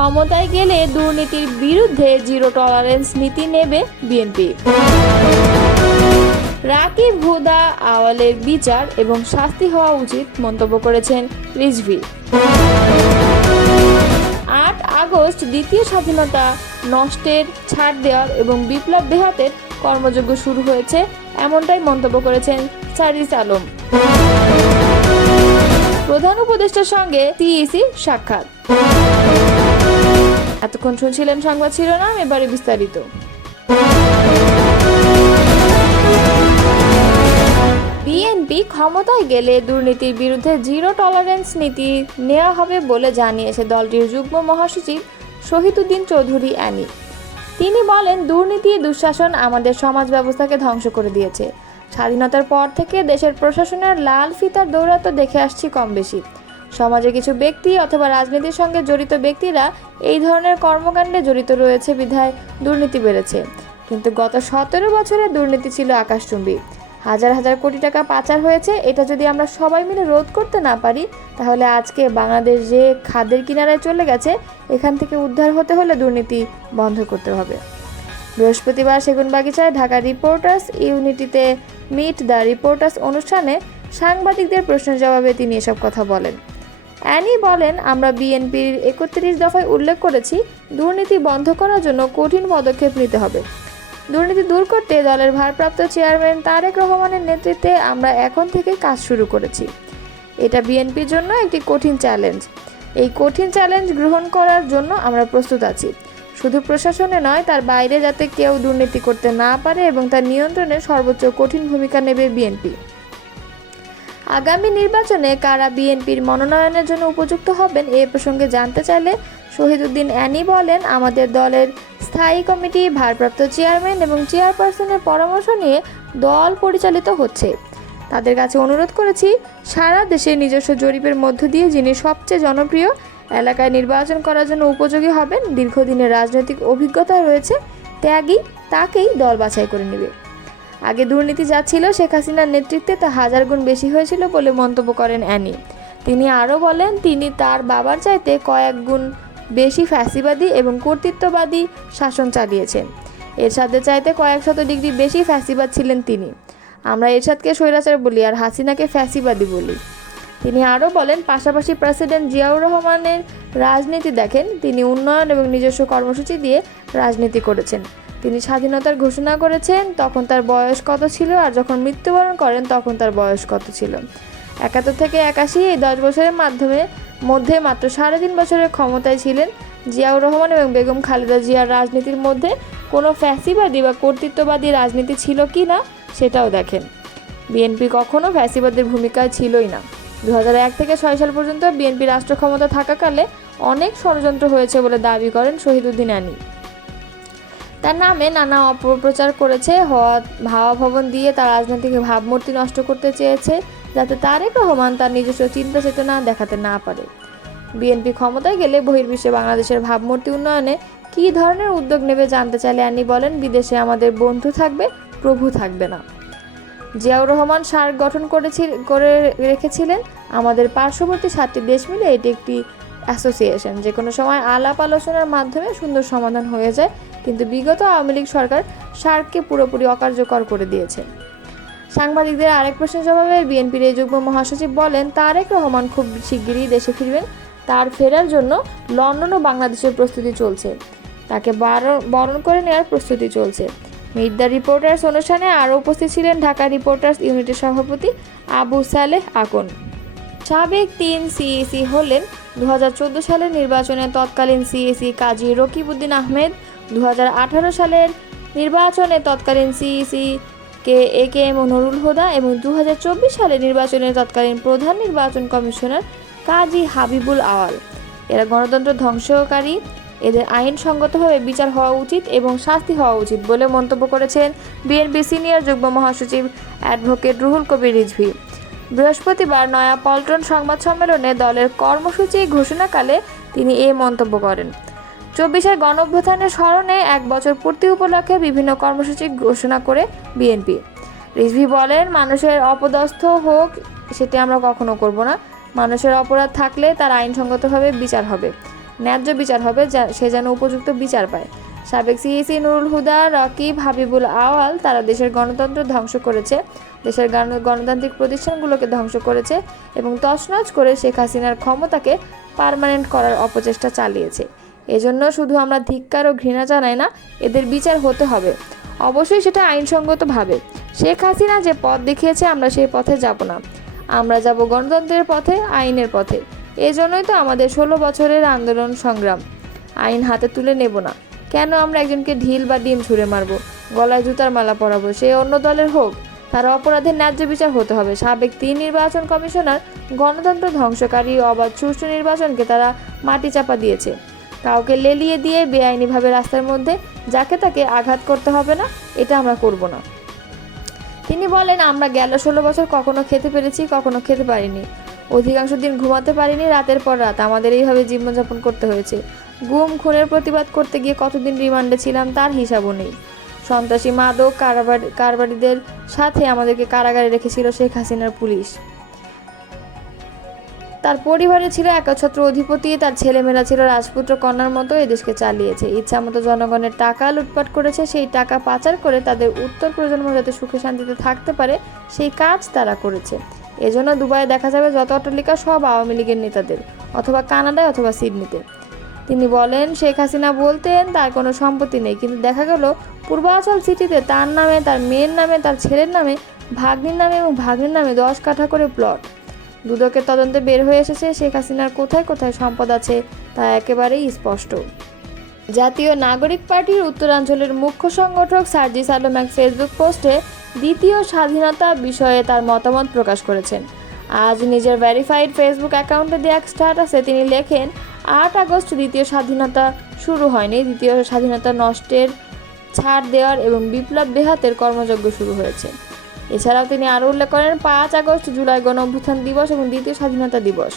ক্ষমতায় গেলে দুর্নীতির বিরুদ্ধে জিরো টলারেন্স নীতি নেবে বিএনপি। রাকিব হুদা আওয়ালের বিচার এবং শাস্তি হওয়া উচিত মন্তব্য করেছেন রিজভী। 8 আগস্ট দ্বিতীয় স্বাধীনতা নষ্টের ছাড় দেওয়ার এবং বিপ্লব বেহাতের কর্মযজ্ঞ শুরু হয়েছে, এমনটাই মন্তব্য করেছেন সার্জিস আলম। প্রধান উপদেষ্টার সঙ্গে সিইসি সাক্ষাৎ। এতক্ষণ শুনছিলেন সংবাদ শিরোনাম, এবারে বিস্তারিত। বিএনপি ক্ষমতায় গেলে দুর্নীতির বিরুদ্ধে জিরো টলারেন্স নীতি নেওয়া হবে বলে জানিয়েছে দলটির যুগ্ম মহাসচিব শহীদুদ্দীন চৌধুরী অ্যানি। তিনি বলেন, দুর্নীতি দুঃশাসন আমাদের সমাজ ব্যবস্থাকে ধ্বংস করে দিয়েছে। স্বাধীনতার পর থেকে দেশের প্রশাসনের লাল ফিতার দৌরাত্ম্য দেখে আসছি কম বেশি। সমাজে কিছু ব্যক্তি অথবা রাজনীতির সঙ্গে জড়িত ব্যক্তিরা এই ধরনের কর্মকাণ্ডে জড়িত রয়েছে বিধায় দুর্নীতি বেড়েছে। কিন্তু গত 17 বছরে দুর্নীতি ছিল আকাশচুম্বী। হাজার হাজার কোটি টাকা পাচার হয়েছে। এটা যদি আমরা সবাই মিলে রোধ করতে না পারি, তাহলে আজকে বাংলাদেশ যে খাদের কিনারায় চলে গেছে, এখান থেকে উদ্ধার হতে হলে দুর্নীতি বন্ধ করতে হবে। বৃহস্পতিবার সেগুনবাগিচায় ঢাকা রিপোর্টার্স ইউনিটিতে মিট দ্য রিপোর্টার্স অনুষ্ঠানে সাংবাদিকদের প্রশ্নের জবাবে তিনি এসব কথা বলেন। অ্যানি বলেন, আমরা বিএনপির 31 দফায় উল্লেখ করেছি, দুর্নীতি বন্ধ করার জন্য কঠিন পদক্ষেপ নিতে হবে। দুর্নীতি দূর করতে দলের ভারপ্রাপ্ত চেয়ারম্যান তারেক রহমানের নেতৃত্বে আমরা এখন থেকে কাজ শুরু করেছি। এটা বিএনপির জন্য একটি কঠিন চ্যালেঞ্জ। এই কঠিন চ্যালেঞ্জ গ্রহণ করার জন্য আমরা প্রস্তুত আছি। শুধু প্রশাসনে নয়, তার বাইরে যাতে কেউ দুর্নীতি করতে না পারে এবং তার নিয়ন্ত্রণে সর্বোচ্চ কঠিন ভূমিকা নেবে বিএনপি। আগামী নির্বাচনে কারা বিএনপির মনোনয়নের জন্য উপযুক্ত হবেন এ প্রসঙ্গে জানতে চাইলে শহীদুদ্দীন অ্যানি বলেন, আমাদের দলের স্থায়ী কমিটি, ভারপ্রাপ্ত চেয়ারম্যান এবং চেয়ারপারসনের পরামর্শ নিয়ে দল পরিচালিত হচ্ছে। তাদের কাছে অনুরোধ করেছি, সারা দেশে নিজস্ব জরিপের মধ্য দিয়ে যিনি সবচেয়ে জনপ্রিয়, এলাকায় নির্বাচন করার জন্য উপযোগী হবেন, দীর্ঘদিনের রাজনৈতিক অভিজ্ঞতা রয়েছে, ত্যাগী, তাকেই দল বাছাই করে নেবে। আগে দুর্নীতি যা ছিল শেখ হাসিনার নেতৃত্বে তা 1000 গুণ বেশি হয়েছিল বলে মন্তব্য করেন অ্যানি। তিনি আরও বলেন, তিনি তার বাবার চাইতে কয়েক গুণ বেশি ফ্যাসিবাদী এবং কর্তৃত্ববাদী শাসন চালিয়েছেন। এরশাদের চাইতে কয়েক শত ডিগ্রি বেশি ফ্যাসিবাদ ছিলেন তিনি। আমরা এরশাদকে স্বৈরাচার বলি আর হাসিনাকে ফ্যাসিবাদী বলি। তিনি আরও বলেন, পাশাপাশি প্রেসিডেন্ট জিয়াউর রহমানের রাজনীতি দেখেন। তিনি উন্নয়ন এবং নিজস্ব কর্মসূচি দিয়ে রাজনীতি করেছেন। তিনি স্বাধীনতার ঘোষণা করেছেন, তখন তার বয়স কত ছিল, আর যখন মৃত্যুবরণ করেন তখন তার বয়স কত ছিল। 71 থেকে 81 এই 10 বছরের মধ্যে মাত্র 3.5 বছরের ক্ষমতায় ছিলেন জিয়াউর রহমান এবং বেগম খালেদা জিয়ার রাজনীতির মধ্যে কোনো ফ্যাসিবাদী বা কর্তৃত্ববাদী রাজনীতি ছিল কি না সেটাও দেখেন। বিএনপি কখনো ফ্যাসিবাদের ভূমিকায় ছিলই না। 2001 থেকে 6 সাল পর্যন্ত বিএনপি রাষ্ট্র ক্ষমতা থাকাকালে অনেক ষড়যন্ত্র হয়েছে বলে দাবি করেন শহীদুদ্দীন অ্যানি। তার নামে নানা অপপ্রচার করেছে, হাওয়া ভবন দিয়ে তার রাজনৈতিক ভাবমূর্তি নষ্ট করতে চেয়েছে, যাতে তারেক রহমান তার নিজস্ব চিন্তা চেতনা দেখাতে না পারে। বিএনপি ক্ষমতায় গেলে বহির্বিশ্বে বাংলাদেশের ভাবমূর্তি উন্নয়নে কী ধরনের উদ্যোগ নেবে জানতে চাইলে অ্যানি বলেন, বিদেশে আমাদের বন্ধু থাকবে, প্রভু থাকবে না। জিয়াউর রহমান সার্ক গঠন করে রেখেছিলেন। আমাদের পার্শ্ববর্তী 7টি দেশ মিলে এটি একটি অ্যাসোসিয়েশন। যে কোনো সময় আলাপ আলোচনার মাধ্যমে সুন্দর সমাধান হয়ে যায়, কিন্তু বিগত আওয়ামী লীগ সরকার সার্ককে পুরোপুরি অকার্যকর করে দিয়েছে। সাংবাদিকদের আরেক প্রশ্নের জবাবে বিএনপির এই যুগ্ম মহাসচিব বলেন, তারেক রহমান খুব শিগগিরই দেশে ফিরবেন। তার ফেরার জন্য লন্ডন ও বাংলাদেশের প্রস্তুতি চলছে। তাকে বরণ করে নেওয়ার প্রস্তুতি চলছে। মিট দ্য রিপোর্টার্স অনুষ্ঠানে আরও উপস্থিত ছিলেন ঢাকা রিপোর্টার্স ইউনিটের সভাপতি আবু সালেহ আকন। সাবেক 3 সিইসি হলেন 2014 সালের নির্বাচনে তৎকালীন সিইসি কাজী রকিবউদ্দিন আহমেদ, 2018 সালের নির্বাচনে তৎকালীন সিইসি একেএম নুরুল হুদা এবং 2024 সালের নির্বাচনে তৎকালীন প্রধান নির্বাচন কমিশনার কাজী হাবিবুল আওয়াল। এরা গণতন্ত্র ধ্বংসকারী, এদের আইনসঙ্গতভাবে বিচার হওয়া উচিত এবং শাস্তি হওয়া উচিত বলে মন্তব্য করেছেন বিএনপি সিনিয়র যুগ্ম মহাসচিব অ্যাডভোকেট রুহুল কবির রিজভী। বৃহস্পতিবার নয়াপল্টন সংবাদ সম্মেলনে দলের কর্মসূচি ঘোষণাকালে তিনি এই মন্তব্য করেন। 24-এর গণঅভ্যুত্থানের স্মরণে 1 বছর পূর্তি উপলক্ষে বিভিন্ন কর্মসূচি ঘোষণা করে বিএনপি। রিজভী বলেন, মানুষের অপদস্থ হোক সেটি আমরা কখনো করব না। মানুষের অপরাধ থাকলে তার আইনসঙ্গতভাবে বিচার হবে। ন্যায্য বিচার হবে, সে যেন উপযুক্ত বিচার পায়। সাবেক সিইসি নুরুল হুদা, রকিব, হাবিবুল আওয়াল তারা দেশের গণতন্ত্র ধ্বংস করেছে, দেশের গণতান্ত্রিক প্রতিষ্ঠানগুলোকে ধ্বংস করেছে এবং তছনছ করে শেখ হাসিনার ক্ষমতাকে পার্মানেন্ট করার অপচেষ্টা চালিয়েছে। এজন্য শুধু আমরা ধিক্কার ও ঘৃণা জানাই না, এদের বিচার হতে হবে, অবশ্যই সেটা আইনসঙ্গতভাবে। শেখ হাসিনা যে পথ দেখিয়েছে আমরা সেই পথে যাব না, আমরা যাব গণতন্ত্রের পথে, আইনের পথে। এজন্যই তো আমাদের 16 বছরের আন্দোলন সংগ্রাম। আইন হাতে তুলে নেব না। কেন আমরা একজনকে ঢিল বা ডিম ছুঁড়ে মারবো, গলায় জুতার মালা পরাবো, সে অন্য দলের হোক? তার অপরাধের ন্যায্য বিচার হতে হবে। সাবেক 3 নির্বাচন কমিশনার গণতন্ত্র ধ্বংসকারী অবাধ সুষ্ঠু নির্বাচনকে তারা মাটি চাপা দিয়েছে। কাউকে লেলিয়ে দিয়ে বেআইনিভাবে রাস্তার মধ্যে যাকে তাকে আঘাত করতে হবে না, এটা আমরা করব না। তিনি বলেন, আমরা গেল 16 বছর কখনো খেতে পেরেছি, কখনো খেতে পারিনি, অধিকাংশ দিন ঘুমাতে পারিনি, রাতের পর রাত আমাদের এইভাবে জীবনযাপন করতে হয়েছে। গুম খুনের প্রতিবাদ করতে গিয়ে কতদিন রিমান্ডে ছিলাম তার হিসাবও নেই। সন্ত্রাসী, মাদক কারবারিদের সাথে আমাদেরকে কারাগারে রেখেছিল শেখ হাসিনার পুলিশ। তার পরিবারে ছিল একচ্ছত্র অধিপতি, তার ছেলেমেয়েরা ছিল রাজপুত্র কন্যার মতো এদেশকে চালিয়েছে। ইচ্ছামতো জনগণের টাকা লুটপাট করেছে, সেই টাকা পাচার করে তাদের উত্তর প্রজন্ম যাতে সুখে শান্তিতে থাকতে পারে সেই কাজ তারা করেছে। এজন্য দুবাইয়ে দেখা যাবে যত অট্টালিকা সব আওয়ামী লীগের নেতাদের, অথবা কানাডায় অথবা সিডনিতে। তিনি বলেন, শেখ হাসিনা বলতেন তার কোনো সম্পত্তি নেই, কিন্তু দেখা গেল পূর্বাচল সিটিতে তার নামে, তার মেয়ের নামে, তার ছেলের নামে, ভাগ্নির নামে এবং ভাগ্নির নামে 10 কাঠা করে প্লট। দুদকের তদন্তে বের হয়ে এসেছে শেখ হাসিনার কোথায় কোথায় সম্পদ আছে তা একেবারেই স্পষ্ট। জাতীয় নাগরিক পার্টির উত্তরাঞ্চলের মুখ্য সংগঠক সার্জিস আলম এক ফেসবুক পোস্টে দ্বিতীয় স্বাধীনতা বিষয়ে তার মতামত প্রকাশ করেছেন। আজ নিজের ভেরিফাইড ফেসবুক অ্যাকাউন্টে দেওয়া এক স্ট্যাটাসে তিনি লেখেন, 8 আগস্ট দ্বিতীয় স্বাধীনতা শুরু হয়নি, দ্বিতীয় স্বাধীনতা নষ্টের, ছাড় দেওয়ার এবং বিপ্লব বেহাতের কর্মযজ্ঞ শুরু হয়েছে। এছাড়াও তিনি আরও উল্লেখ করেন, 5 আগস্ট জুলাই গণ অভ্যুত্থান দিবস এবং দ্বিতীয় স্বাধীনতা দিবস।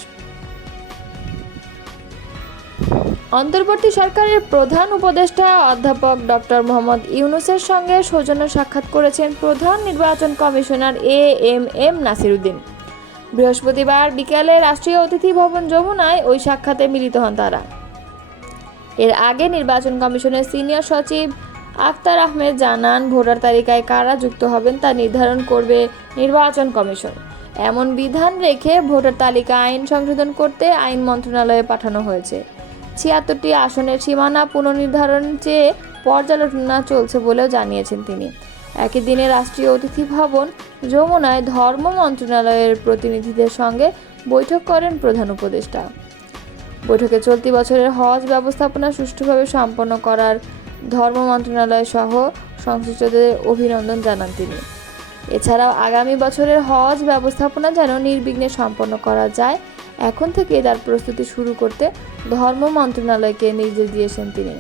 অন্তর্বর্তী সরকারের প্রধান উপদেষ্টা অধ্যাপক ডক্টর মোহাম্মদ ইউনূসের সঙ্গে সৌজন্য সাক্ষাৎ করেছেন প্রধান নির্বাচন কমিশনার এএমএম নাসিরউদ্দিন। বৃহস্পতিবার বিকেলে রাষ্ট্রীয় অতিথি ভবন যমুনায় ওই সাক্ষাতে মিলিত হন তারা। এর আগে নির্বাচন কমিশনের সিনিয়র সচিব আখতার আহমেদ জানান, ভোটার তালিকায় কারা যুক্ত হবেন তা নির্ধারণ করবে নির্বাচন কমিশন। এমন বিধান রেখে ভোটার তালিকা আইন সংশোধন করতে আইন মন্ত্রণালয়ে পাঠানো হয়েছে। 76টি আসনের সীমানা পুনর্নির্ধারণ চেয়ে পর্যালোচনা চলছে বলেও জানিয়েছেন তিনি। একই দিনে রাষ্ট্রীয় অতিথি ভবন যমুনায় ধর্ম মন্ত্রণালয়ের প্রতিনিধিদের সঙ্গে বৈঠক করেন প্রধান উপদেষ্টা। বৈঠকে চলতি বছরের হজ ব্যবস্থাপনা সুষ্ঠুভাবে সম্পন্ন করার ধর্ম মন্ত্রণালয় সহ সংশ্লিষ্টদের অভিনন্দন জানান তিনি। এছাড়াও আগামী বছরের হজ ব্যবস্থাপনা যেন নির্বিঘ্নে সম্পন্ন করা যায়, এখন থেকে তার প্রস্তুতি শুরু করতে ধর্ম মন্ত্রণালয়কে নির্দেশ দিয়েছেন তিনি।